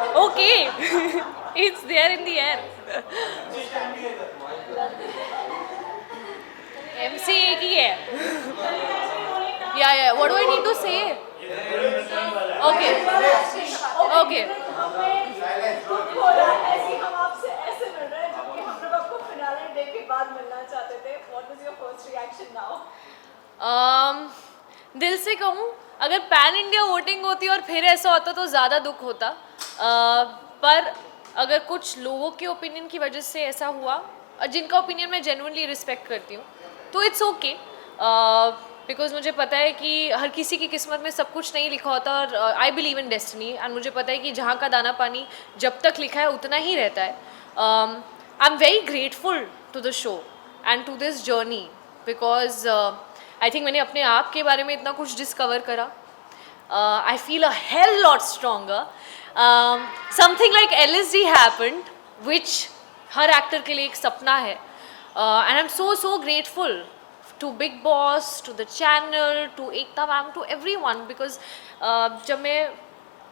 Okay, it's there in the air. MC एक ही है. Yeah, yeah. What do I need to say? Okay. Okay. दुख हो रहा है ऐसे हम आपसे ऐसे मिल रहे हैं जबकि हम लोग आपको फिनाले डे के बाद मिलना चाहते थे. What was your first reaction now? दिल से कहूँ, अगर पैन इंडिया वोटिंग होती और फिर ऐसा होता तो ज़्यादा दुख होता. पर अगर कुछ लोगों के ओपिनियन की वजह से ऐसा हुआ, जिनका ओपिनियन मैं जेन्युइनली रिस्पेक्ट करती हूँ, तो इट्स ओके. बिकॉज मुझे पता है कि हर किसी की किस्मत में सब कुछ नहीं लिखा होता, और I believe in destiny. And मुझे पता है कि जहाँ का दाना पानी जब तक लिखा है उतना ही रहता है. I am very grateful to the show and to this journey, because I think मैंने अपने आप के बारे में इतना कुछ डिस्कवर करा. I feel a hell lot stronger. Something like LSD happened, which her actor के लिए एक सपना है. And I'm so grateful to Big Boss, to the channel, to Ekta ma'am, to everyone, because जब मैं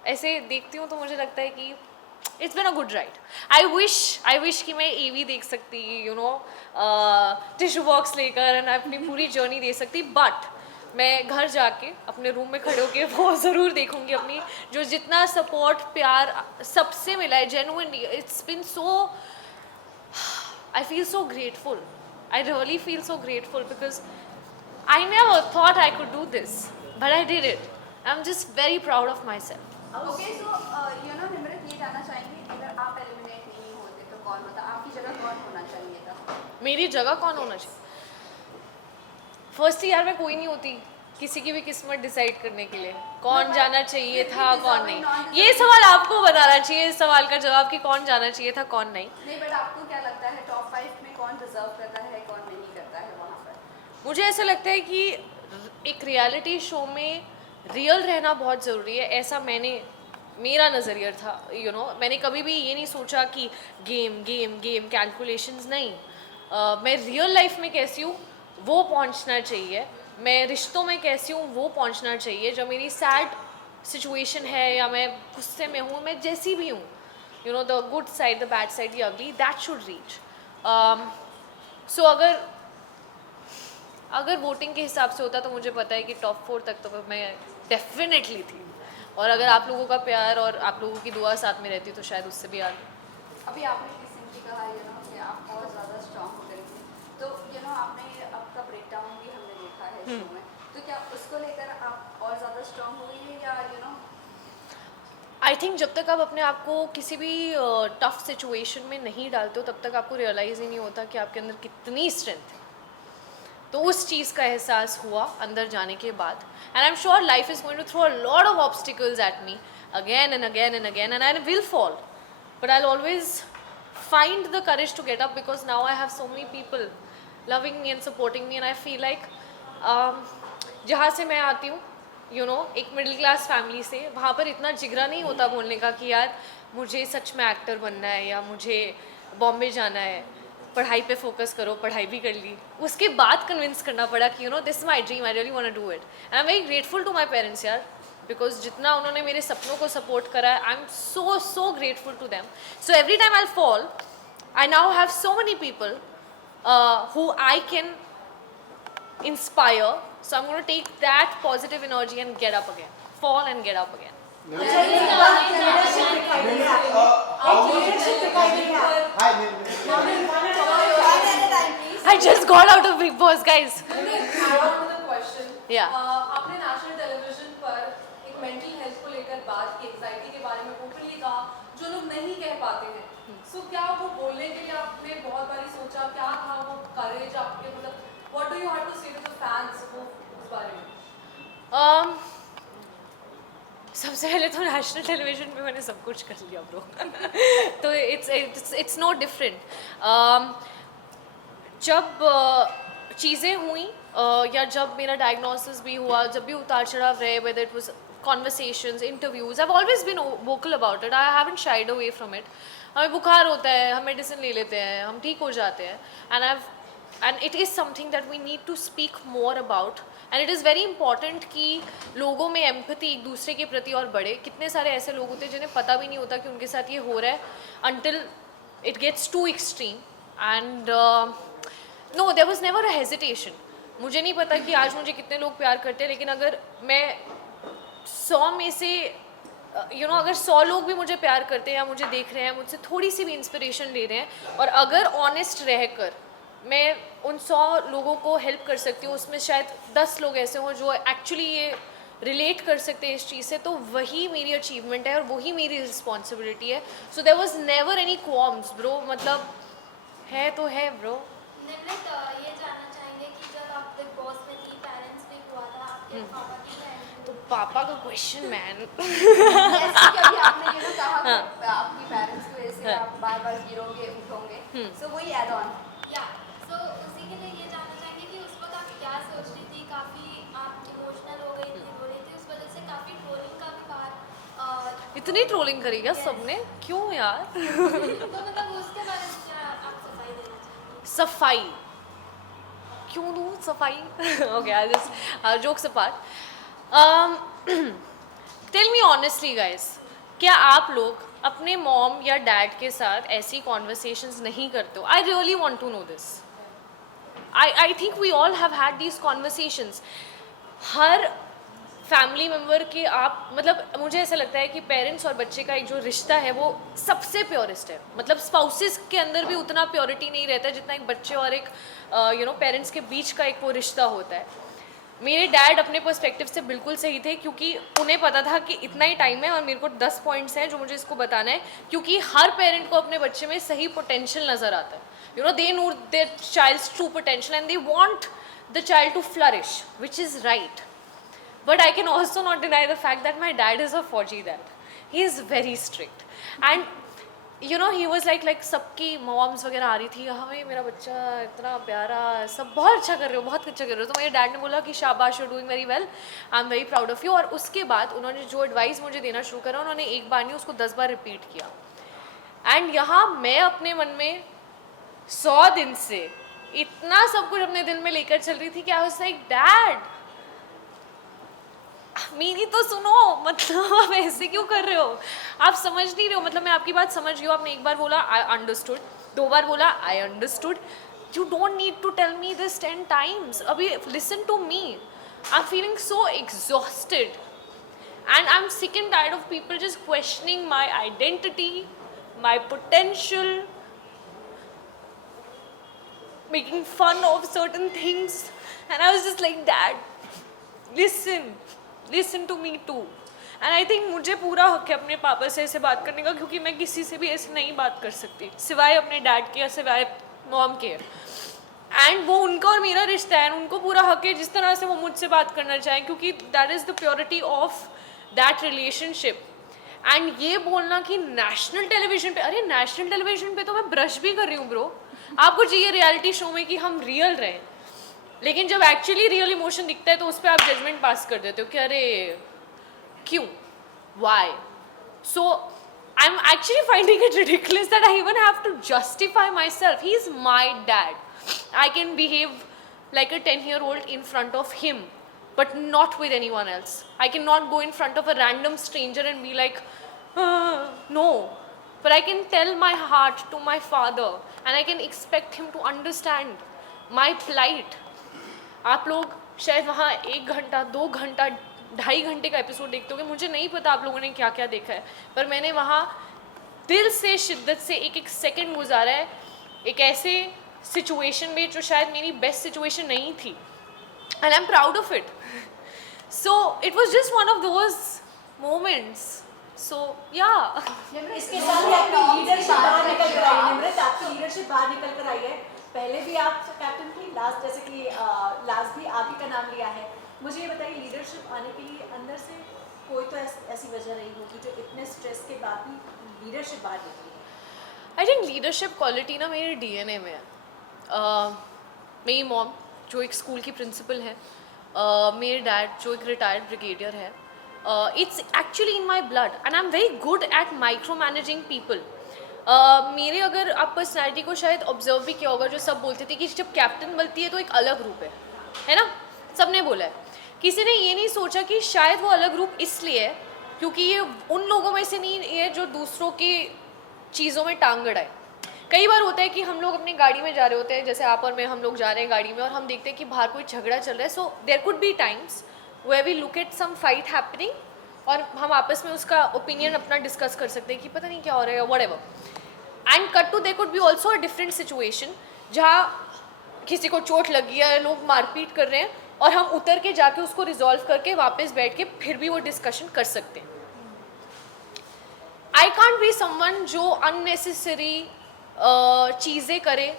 ऐसे देखती हूँ तो मुझे लगता है कि it's been a good ride. I wish कि मैं एवी देख सकती, टिश्यू बॉक्स लेकर, एंड अपनी पूरी जर्नी दे सकती. बट मैं घर जाके अपने रूम में खड़े होके वो ज़रूर देखूंगी. अपनी जो जितना सपोर्ट प्यार सबसे मिला है genuinely, it's been so, I feel so grateful. I really feel so grateful because I never thought I could do this, but I did it. I am just very proud of my self. Okay so Nimrat ये जानना चाहेंगे, अगर आप eliminate नहीं होते तो कौन होता, आपकी जगह कौन होना चाहिए था? मेरी जगह कौन होना चाहिए? फर्स्ट ईयर में कोई नहीं होती किसी की भी किस्मत डिसाइड करने के लिए कौन जाना चाहिए था कौन नहीं. ये सवाल आपको बताना चाहिए, इस सवाल का जवाब कि कौन जाना चाहिए था कौन नहीं. नहीं, बट आपको क्या लगता है टॉप 5 में कौन डिजर्व करता है, कौन नहीं करता है वहाँ पर? मुझे ऐसा लगता है कि एक रियलिटी शो में रियल रहना बहुत ज़रूरी है. ऐसा मेरा नज़रिया था. मैंने कभी भी ये नहीं सोचा कि गेम गेम गेम कैलकुलेशंस नहीं. मैं रियल लाइफ में कैसी हूँ वो पहुँचना चाहिए. मैं रिश्तों में कैसी हूँ वो पहुँचना चाहिए. जो मेरी सैड सिचुएशन है या मैं गुस्से में हूँ, मैं जैसी भी हूँ, the good side, the bad side, the ugly, that should reach. So अगर वोटिंग के हिसाब से होता तो मुझे पता है कि टॉप 4 तक तो मैं डेफिनेटली थी. और अगर आप लोगों का प्यार और आप लोगों की दुआ साथ में रहती तो शायद उससे भी आगे. अभी आपने किसी की कहा कि आप और ज़्यादा स्ट्रांग हो गई थी, तो आपने आपका ब्रेकडाउन भी हमने देखा है शो में, तो क्या उसको लेकर आप और ज़्यादा स्ट्रांग हो गई है या आई थिंक जब तक आप अपने आप को किसी भी टफ सिचुएशन में नहीं डालते हो तब तक आपको रियलाइज़ ही नहीं होता कि आपके अंदर कितनी स्ट्रेंथ है. तो उस चीज़ का एहसास हुआ अंदर जाने के बाद. And I am sure life is going to throw a lot of obstacles at me again and again and again, and I will fall, but I always find the courage to get up, because now I have so many people loving me and supporting me, and I feel like जहाँ से मैं आती हूँ, एक middle class family से, वहाँ पर इतना जिगरा नहीं होता बोलने का कि यार मुझे सच में एक्टर बनना है या मुझे बॉम्बे जाना है, पढ़ाई पे फोकस करो. पढ़ाई भी कर ली, उसके बाद कन्विंस करना पड़ा कि this my dream, I really want to do it. And I am very grateful to my parents यार, बिकॉज जितना उन्होंने मेरे सपनों को सपोर्ट करा है, I am so grateful to them. So every time I fall, I now have so many people who I can inspire. So I'm going to take that positive energy and get up again. Fall and get up again. I just got out of Big Boss, guys. Yeah. आपने national television पर एक mental health को लेकर बात की, anxiety के बारे में ओपनली कहा, जो लोग नहीं कह पाते हैं. सो क्या वो बोलने के लिए आपने बहुत बारी सोचा, क्या था वो करेज आपके, मतलब what do you have to say to the fans वो उस बारे में? सबसे पहले तो नेशनल टेलीविजन पे मैंने सब कुछ कर लिया ब्रो. तो इट्स नो डिफरेंट. जब चीज़ें हुई या जब मेरा डायग्नोसिस भी हुआ, जब भी उतार चढ़ाव रहे, whether it was conversations, interviews, I have always been vocal about it. I haven't shied away from it. हमें बुखार होता है, हम मेडिसिन ले लेते हैं, हम ठीक हो जाते हैं. And it is something that we need to speak more about, and it is very important कि लोगों में एम्पैथी एक दूसरे के प्रति और बढ़े. कितने सारे ऐसे लोग होते हैं जिन्हें पता भी नहीं होता कि उनके साथ ये हो रहा है until it gets too extreme. And no, there was never a hesitation. मुझे नहीं पता कि आज मुझे कितने लोग प्यार करते हैं, लेकिन अगर मैं 100 में से अगर 100 लोग भी मुझे प्यार करते हैं या मुझे देख रहे हैं, मुझसे थोड़ी सी भी इंस्पिरेशन ले रहे हैं, और अगर ऑनेस्ट रहकर मैं उन 100 लोगों को हेल्प कर सकती हूँ, उसमें शायद 10 लोग ऐसे हों जो एक्चुअली ये रिलेट कर सकते हैं इस चीज़ से, तो वही मेरी अचीवमेंट है और वही मेरी रिस्पॉन्सिबिलिटी है. So there was never any qualms bro. मतलब है तो है ब्रो. निम्रत, ये जानना चाहेंगे कि जब आप बिग बॉस में थी, पेरेंट्स वीक हुआ था, आपके पापा की बहन तो पापा का क्वेश्चन मैन. कभी आपने ये कहा कि आपकी पेरेंट्स की वजह से आप बार-बार गिरोगे उठोगे, सो वही ऐड ऑन. या सो उसी के लिए ये जानना चाहेंगे कि उस वक्त आप क्या सोच रही थी. काफ़ी आप इमोशनल हो गई थी, रो रही थी, उस वजह से काफ़ी ट्रोलिंग का भी बाहर इतनी ट्रोलिंग करी क्या सबने? क्यों यार? तो मतलब उसके बारे में क्या आप सफाई देना चाहेंगे? सफाई क्यों दूँ सफाई? Okay, I just jokes apart. Tell me honestly guys, क्या आप लोग अपने मॉम या डैड के साथ ऐसी कॉन्वर्सेशंस नहीं करते हो? I really want to know this. I think we all have had these conversations. हर फैमिली मेम्बर के आप मतलब मुझे ऐसा लगता है कि पेरेंट्स और बच्चे का एक जो रिश्ता है वो सबसे प्योरेस्ट है. मतलब स्पाउसेस के अंदर भी उतना प्योरिटी नहीं रहता है जितना एक बच्चे और एक पेरेंट्स के बीच का एक वो रिश्ता होता है. मेरे डैड अपने पर्सपेक्टिव से बिल्कुल सही थे, क्योंकि उन्हें पता था कि इतना ही टाइम है और मेरे को 10 पॉइंट्स हैं जो मुझे इसको बताना है, क्योंकि हर पेरेंट को अपने बच्चे में सही पोटेंशियल नज़र आता है. They know their child's true potential and they want the child to flourish, which is right. But I can also not deny the fact that my dad is a Fauji dad. He is very strict. And he was like सबकी moms वगैरह आ रही थी, हमें मेरा बच्चा इतना प्यारा, सब बहुत अच्छा कर रहे हो, बहुत अच्छा कर रहे हो. तो मेरे डैड ने बोला कि शाबाश, you are doing very well, I am very proud of you. और उसके बाद उन्होंने जो एडवाइस मुझे देना शुरू करा, उन्होंने एक बार नहीं उसको 10 बार रिपीट किया. एंड यहाँ मैं अपने मन में 100 दिन से इतना सब कुछ अपने दिल में लेकर चल रही थी कि आई वाज लाइक, डैड मेरी तो सुनो, मतलब आप ऐसे क्यों कर रहे हो? आप समझ नहीं रहे हो. मतलब मैं आपकी बात समझ रही हूँ. आपने एक बार बोला आई अंडरस्टूड, 2 बार बोला I understood. You don't need to tell me this 10 times. अभी listen to me. I am feeling so exhausted and I am sick and tired of people just questioning my identity, my potential, making fun of certain things. And I was just like, dad listen to me too. And I think मुझे पूरा हक है अपने पापा से ऐसे बात करने का, क्योंकि मैं किसी से भी ऐसे नहीं बात कर सकती सिवाय अपने डैड के या सिवाय मॉम के. एंड वो उनका और मेरा रिश्ता है, उनको पूरा हक है जिस तरह से वो मुझसे बात करना चाहें, क्योंकि that is the purity of that relationship. And ये बोलना कि नेशनल टेलीविजन पे, अरे नेशनल टेलीविजन पे तो मैं ब्रश भी कर रही हूँ ब्रो. आपको चाहिए रियलिटी शो में कि हम रियल रहें, लेकिन जब एक्चुअली रियल इमोशन दिखता है तो उस पर आप जजमेंट पास कर देते हो कि अरे क्यों, why. So I am actually finding it ridiculous that I even have to justify myself. He is my dad. I can behave like a 10-year-old in front of him, but not with anyone else. I cannot go in front of a random stranger and be like, no. But I can tell my heart to my father and I can expect him to understand my plight. आप लोग शायद वहाँ 1 घंटा 2 घंटा 2.5 घंटे का episode देखते होगे. मुझे नहीं पता आप लोगों ने क्या क्या देखा है, पर मैंने वहाँ दिल से शिद्दत से एक एक सेकंड गुजारा है एक ऐसे सिचुएशन में जो शायद मेरी बेस्ट सिचुएशन नहीं थी. And I am proud of it. So it was just one of those moments. So या इसके साथ ही आपकी लीडरशिप बाहर निकल कर आई है. निम्रत, आपकी लीडरशिप बाहर निकल कर आई है. पहले भी आप कैप्टन थी, लास्ट जैसे कि लास्ट भी आप ही का नाम लिया है. मुझे ये बताइए, लीडरशिप आने के लिए अंदर से कोई तो ऐसी वजह रही होगी जो इतने स्ट्रेस के बाद भी लीडरशिप बाहर निकली है. आई थिंक लीडरशिप क्वालिटी ना मेरे DNA में है. मेरी मॉम जो एक स्कूल की प्रिंसिपल है, मेरे डैड जो एक रिटायर्ड ब्रिगेडियर है. It's actually in my blood and I am very good at micro managing people. मेरे अगर आप पर्सनैलिटी को शायद ऑब्जर्व भी किया होगा, जो सब बोलते थे कि जब कैप्टन बनती है तो एक अलग रूप है ना. सबने बोला है। किसी ने ये नहीं सोचा कि शायद वो अलग रूप इसलिए है क्योंकि ये उन लोगों में से नहीं है जो दूसरों की चीज़ों में टांग अड़ाए। कई बार होता है कि हम लोग अपनी गाड़ी में जा रहे होते हैं, जैसे आप और मैं, हम लोग जा रहे हैं गाड़ी में और हम देखते हैं कि बाहर कोई झगड़ा चल रहा है। So there could be times where we look at some fight happening और हम आपस में उसका ओपिनियन अपना डिस्कस कर सकते हैं कि पता नहीं क्या हो रहा है, whatever. And cut to they could be also a different situation जहाँ किसी को चोट लगी है, लोग मारपीट कर रहे हैं और हम उतर के जाके उसको रिजॉल्व करके वापस बैठ के फिर भी वो डिस्कशन कर सकते हैं। आई कांट बी समवन जो अननेसेसरी चीज़ें करे,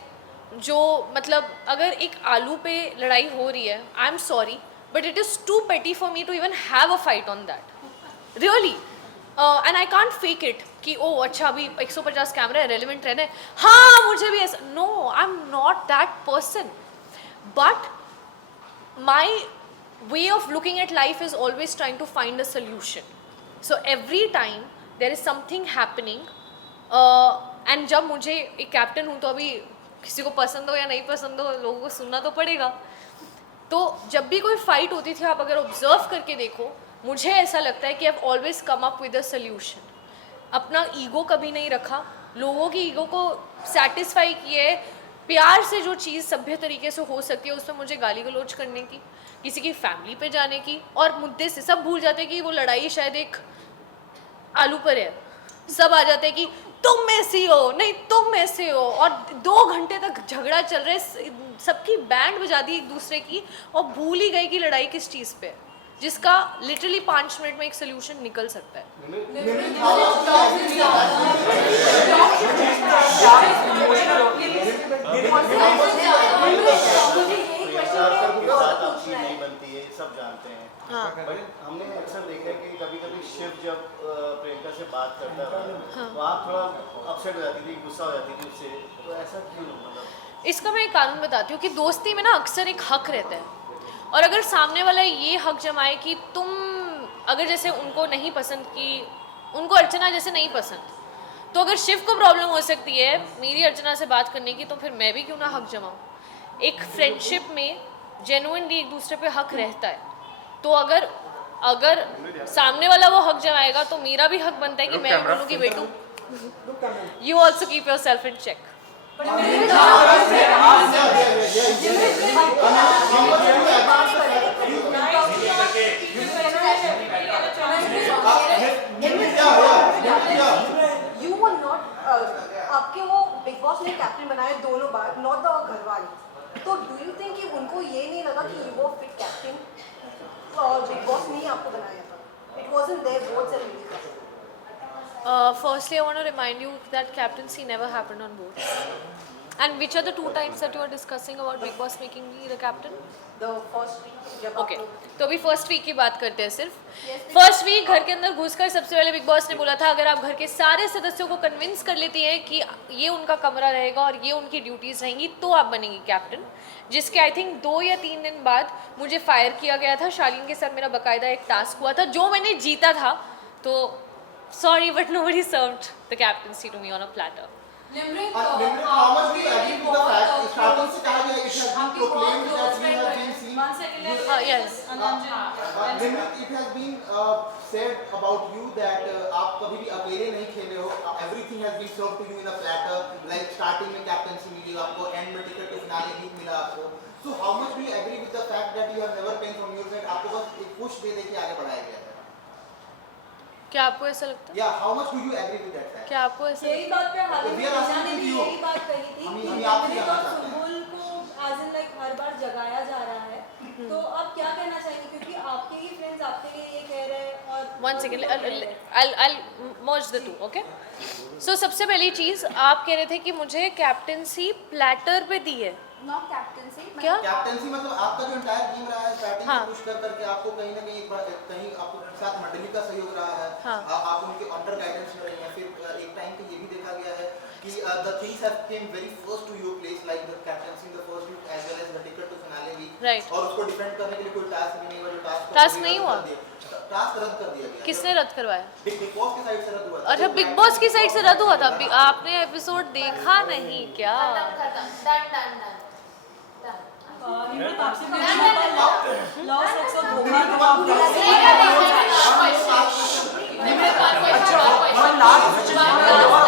जो मतलब अगर एक आलू पे लड़ाई हो रही है, I am sorry but it is too petty for me to even have a fight on that really. And I can't fake it कि ओ अच्छा अभी 150 कैमरा है, रेलिवेंट रहना है, हाँ मुझे भी ऐसा, no I am not that person. But my way of looking at life is always trying to find a solution. So every time there is something happening and जब मुझे एक कैप्टन हूँ तो अभी किसी को पसंद हो या नहीं पसंद हो, लोगों को सुनना तो पड़ेगा। तो जब भी कोई फाइट होती थी, आप अगर ऑब्जर्व करके देखो, मुझे ऐसा लगता है कि आई have always come up with a solution. अपना ईगो कभी नहीं रखा, लोगों की ईगो को सेटिस्फाई किए, प्यार से जो चीज़ सभ्य तरीके से हो सकती है उसमें मुझे गाली गलौज करने की, किसी की फैमिली पे जाने की, और मुद्दे से सब भूल जाते कि वो लड़ाई शायद एक आलू पर है। सब आ जाते कि तुम ऐसी हो, नहीं तुम ऐसे हो, और 2 घंटे तक झगड़ा चल रहा है, सबकी बैंड बजा दी एक दूसरे की और भूल ही गए कि लड़ाई किस चीज़ पे है, जिसका लिटरली 5 मिनट में एक सोल्यूशन निकल सकता है। नहीं बनती है, सब जानते हैं। हाँ। बट हमने अक्सर देखा है कि कभी-कभी शिव जब प्रियंका से बात करता था, तो आप थोड़ा अपसेट हो जाती थी, गुस्सा हो जाती थी उससे, तो ऐसा क्यों? मतलब इसका मैं एक कानून बताती हूँ कि दोस्ती में ना अक्सर एक हक रहता है, और अगर सामने वाला ये हक जमाए कि तुम अगर जैसे उनको नहीं पसंद, कि उनको अर्चना जैसे नहीं पसंद, तो अगर शिव को प्रॉब्लम हो सकती है मेरी अर्चना से बात करने की, तो फिर मैं भी क्यों ना हक जमाऊँ। एक फ्रेंडशिप में जेन्युइनली एक दूसरे पे हक रहता है, तो अगर सामने वाला वो हक जमाएगा तो मेरा भी हक बनता है कि मैं बोलूँ कि बेटू you also keep yourself in check. You were not आपके वो बिग बॉस ने कैप्टन बनाए दोनों बार, नॉट द घरवाली। तो डू यू थिंक कि उनको ये नहीं लगा कि यू वर फिट कैप्टन, और बिग बॉस ने ही आपको बनाया था? It wasn't there votes and reasons. Firstly, I want to remind you that captaincy never happened on votes. And which are the 2 times that you are discussing about Big Boss making me the captain? The first week जब okay, तो अभी first week की बात करते हैं। सिर्फ first week घर के अंदर घुसकर सबसे पहले बिग बॉस ने बोला था अगर आप घर के सारे सदस्यों को कन्विंस कर लेती हैं कि ये उनका कमरा रहेगा और ये उनकी ड्यूटीज़ रहेंगी तो आप बनेंगी कैप्टन। जिसके आई थिंक 2 या 3 दिन बाद मुझे फायर किया गया था। शालीन के साथ मेरा बाकायदा एक टास्क हुआ था जो मैंने जीता था, तो sorry but nobody served the captaincy to me on a platter. Nimrit, how much we agree with the fact starting से कहा गया it has been proclaimed that we have been seen. Yes. Nimrit, it has been said about you that आप कभी भी अकेले नहीं खेले हो. Everything has been served to you in a platter. Like starting में captaincy मिली आपको, end में ticket to finale भी मिला आपको. So how much do you agree with the fact that you have never been from your side? आपको बस एक push दे के आगे बढ़ाया गया था. क्या आपको ऐसा लगता है? Yeah, how much do you agree with that fact? क्या आपको ऐसा यही बात पे हाल We are asking ने भी you. यही बात कही थी हम- कि हम आपसे निम्रित जानना और चाहते हैं। सुम्बुल को एज इन लाइक हर बार जगाया जा रहा है, तो आप क्या कहना चाहेंगे? क्योंकि आपके ही फ्रेंड्स आपके लिए ये कह रहे हैं और One second, I'll merge the two, okay? So सबसे पहली चीज़ आप कह रहे थे कि मुझे कैप्टेंसी प्लेटर पे दी है, नॉट कैप्टनसी क्या? कैप्टेंसी मतलब आपका जो एंटायर टीम रहा है स्टार्टिंग हाँ. से पुश कर करके आपको कहीं ना कहीं एक बार कहीं आपको साथ मंडली का सहयोग रहा है. हाँ. आप उनके अंडर गाइडेंस में रही हैं. फिर एक टाइम पे ये भी देखा गया है कि the things have came very first to your place like the captaincy in the first week as well as the ticket to finale week. Right. और उसको डिफेंड करने के लिए कोई टास्क भी नहीं हुआ. जो टास्क नहीं हुआ? टास्क रद्द कर दिया गया. किसने रद्द करवाया? बिग बॉस की साइड से रद्द हुआ था. अच्छा, बिग बॉस की साइड से रद्द हुआ था। आपने एपिसोड देखा नहीं क्या? निमृत आपसे लॉ सेक्स और धोखा तो आप अच्छा, one last question.